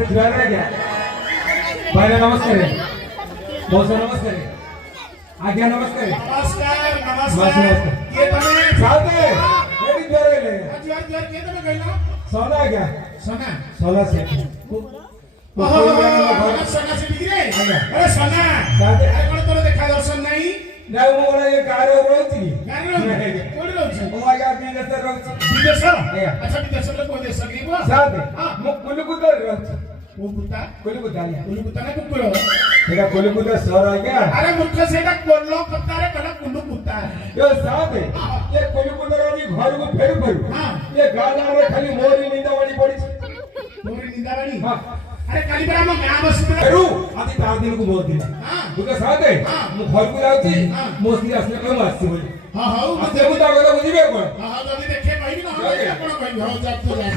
साथ जुआर है क्या भाई नमस्कार बहुत नमस्कार आज्ञा नमस्कार नमस्कार नमस्कार ये तने साथ है मेरी जुआर ले जुआर के तने कहलो सोना क्या सोना से सोना से डिग्री अरे सोना अरे कोन तोर देखा दर्शन नहीं ना मोरा ये गारो रोची कोन रोची ओ आगे विदेश रोची विदेश अच्छा विदेश रे कोन देश गईबो साथ मो कुलकुतर रोची कुलकुता ना कुकुर एका कुलकुतर सर आ गया अरे मुख सेटा कोल्लो कत्ता रे कला कुलकुता यो साथ ये कुलकुतर आनी घर को फेर ये गाना रे खाली मोरी निंदावाणी पड़ी मोरी निंदावाणी हां अरे काली बेरा म गां बसते फेरू आदि 4 दिन को मोर दिन तुके साथ मु घर को जाउची मोसी असले को आसी बोली हां हां मते को तागला बुझिबे कोन हां जल्दी देखे कहबी ना आपण कहबी हां जा तो जा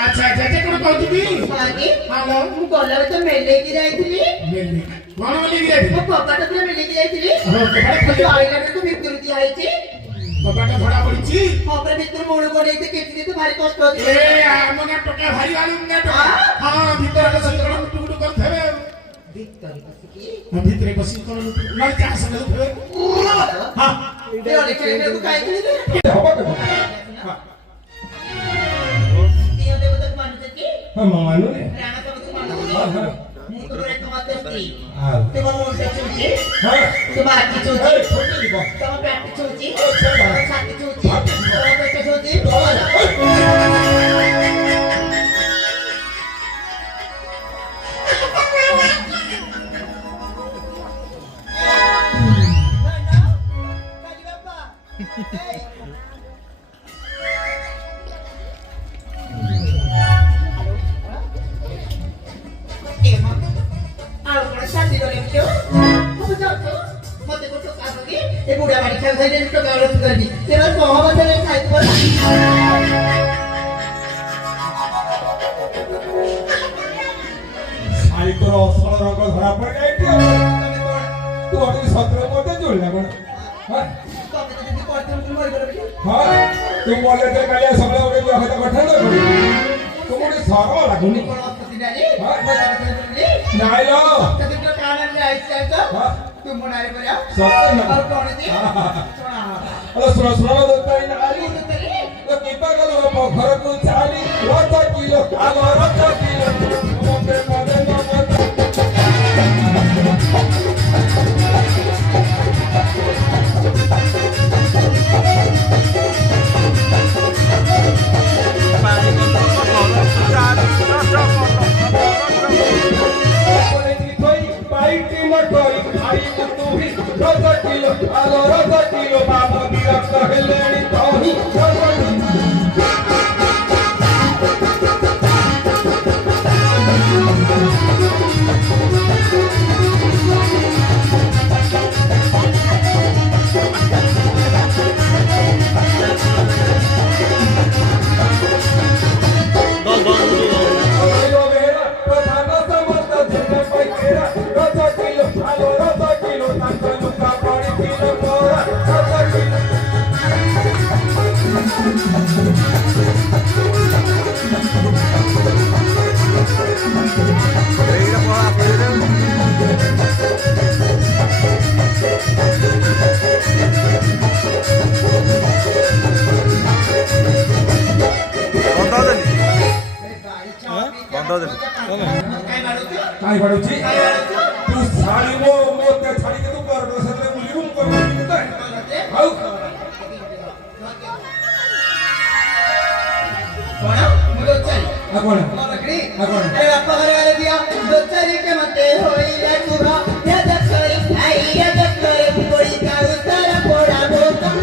अच्छा अच्छा जे कोन कहउथि आगे हालो मु गला तो मेले की जाईथिली मेले कोन मेले की जाईथि मो पप्पा तो मेले की जाईथिली हो केबे खली आइला तो भितर दिया आइछि पप्पा का भड़ा पड़िछि हो पर भितर मूळ को नहीं तो कितनी तो भारी कष्ट होती ए आमना टका भारी वालू ना टका हां भीतर के सत्र टुक टुक करथबे भीतर की हम भीतर बसी कोन ना क्या समझ थबे हां ये वाले के मेरे को काय के लिए हवा के हां तीन देवता मानते की हां मानो ने राणा तो मानते हां हां मुंह तो रे कमाते स्त्री हां ते मग से चूची हां तो बाकी ए चूची छोटे दी बा तो पेट चूची तो छाती चूची तो पेट चूची तो आई तो असल रंग धरा पड़ गई तू अभी सत्र मते जोड़ला कोन हां हां तू बोले ते कालिया सगळं उडे जो हात गठन तू मोठी सारा लागुनी नाही लो हां तू म्हणाले बऱ्या सत्य ना और कोण ती अरे सुना सुना दो काही ना आली तो किपा गलो घर को चाली रोता किलो आलो रोता किलो मोटे मदे न काय पडुची तू साडी मो त्या साडी के तू कर सगळे मुली रूम कर काय हाउ कोण मुलो चल आपण लकड़ी आपण ए बापा घरे वाले दिया दोचरी के मते होई रे तुरा या दसरी आई या दसरी कोई का उतारा पोड़ा बोका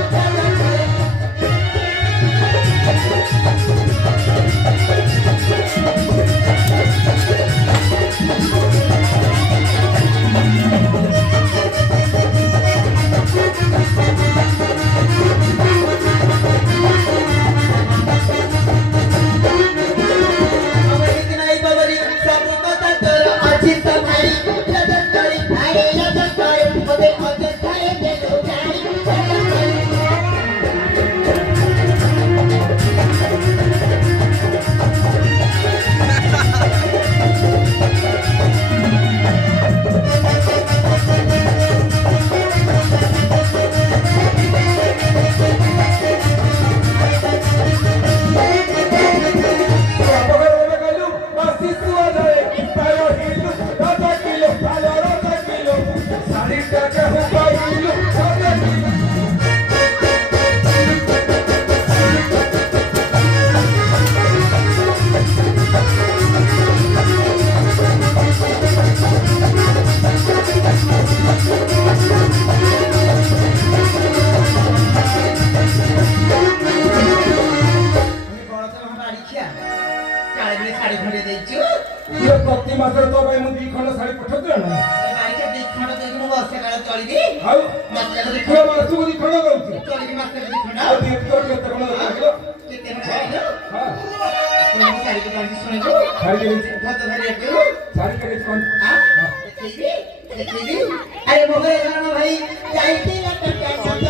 अरे मोबाइल करना भाई जाइए ना तो क्या करता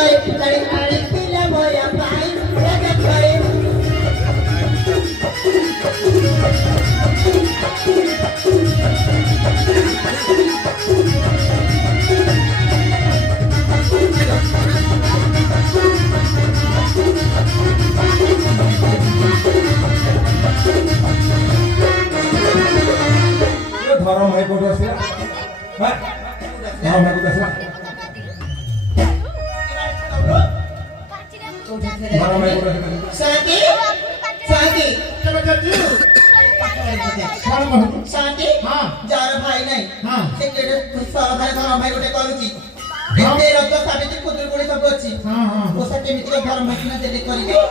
है ଧରମ ଭାଇ କୋଉଠୁ ଆସିଲା? ଧରମ ଭାଇ କୋଉଠୁ ଆସିଲା? ଧରମ ଭାଇ କୋଉଠୁ ଆସିଲା? शांति शांति चलो चाचू कौन कहू शांति हां जार भाई नहीं हां से केडे सारा भाई धरम भाई गोटे करूची एते रक्त साबित कुदुर गुडी सब अछि हां हां ओसा केमिति धरम भाई ना देले करिवे